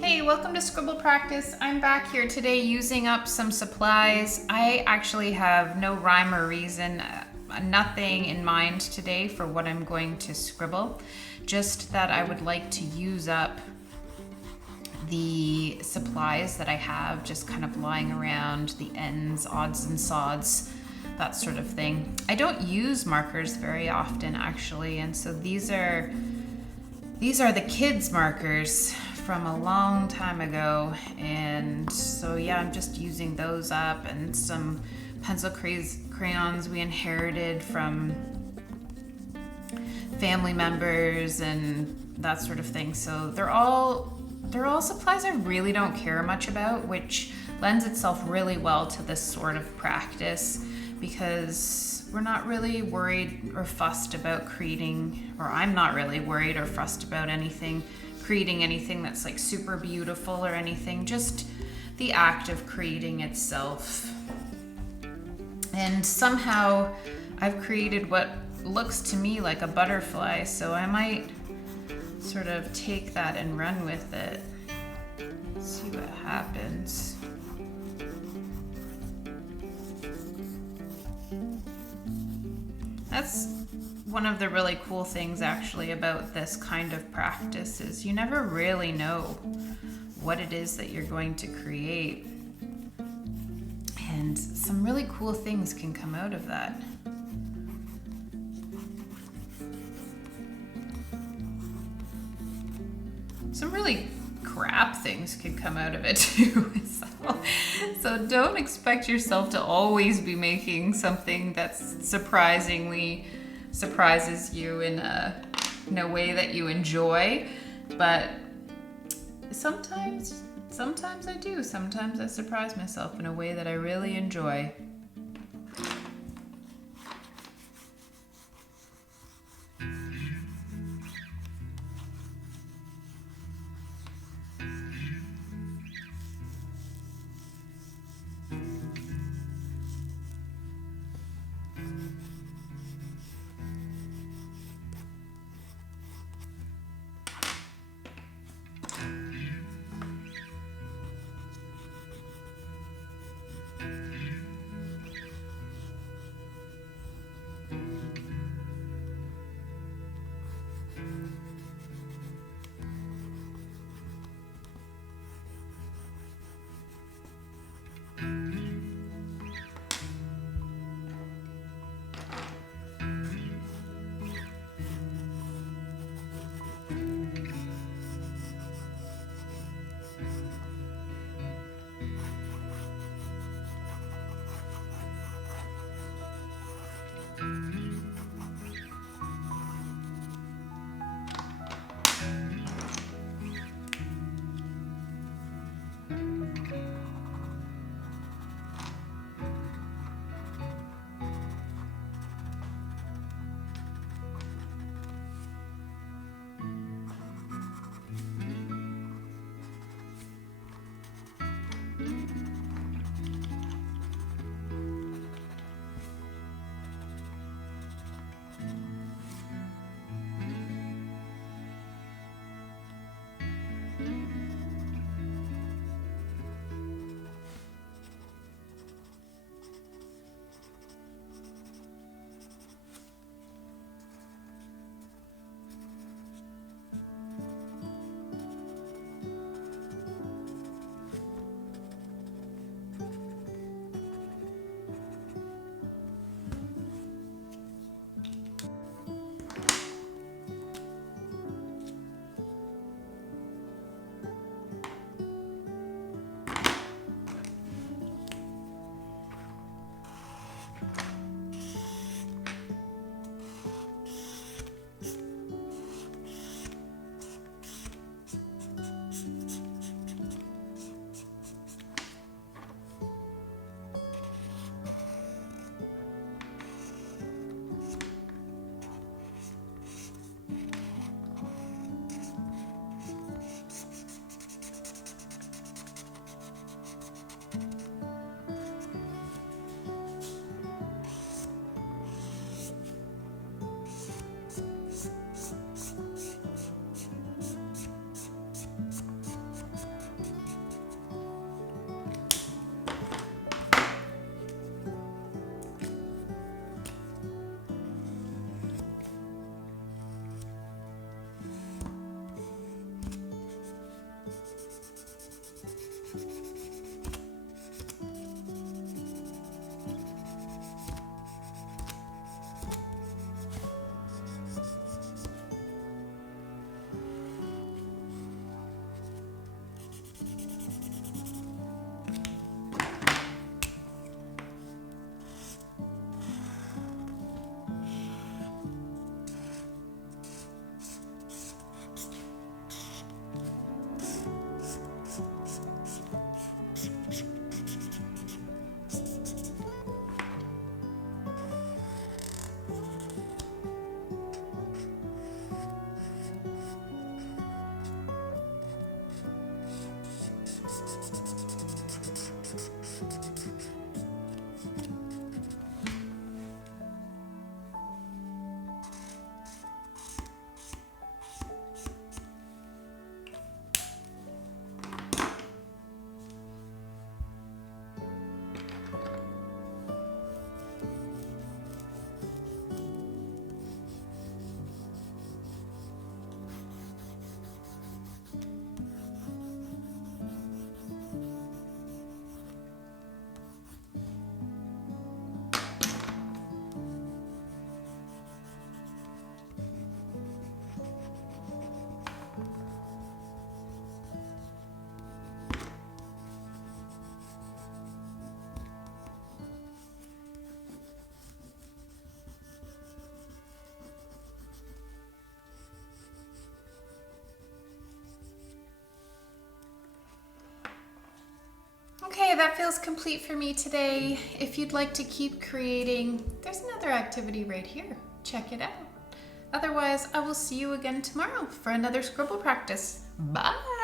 Hey, welcome to Scribble Practice. I'm back here today using up some supplies. I actually have no rhyme or reason, nothing in mind today for what I'm going to scribble. Just that I would like to use up the supplies that I have just kind of lying around, the ends, odds and sods, that sort of thing. I don't use markers very often actually, and so these are the kids' markers from a long time ago, and so yeah, I'm just using those up, and some pencil crayons we inherited from family members and that sort of thing. So they're all supplies I really don't care much about, which lends itself really well to this sort of practice because we're not really worried or fussed about creating, or I'm not really worried or fussed about creating anything that's like super beautiful or anything, just the act of creating itself. And somehow I've created what looks to me like a butterfly, so I might sort of take that and run with it. See what happens. That's one of the really cool things actually about this kind of practice is you never really know what it is that you're going to create. And some really cool things can come out of that. Some really crap things can come out of it too. So don't expect yourself to always be making something that's surprises you in a way that you enjoy. But sometimes I do. Sometimes I surprise myself in a way that I really enjoy. that feels complete for me today. If you'd like to keep creating, there's another activity right here. Check it out. Otherwise, I will see you again tomorrow for another scribble practice. Bye.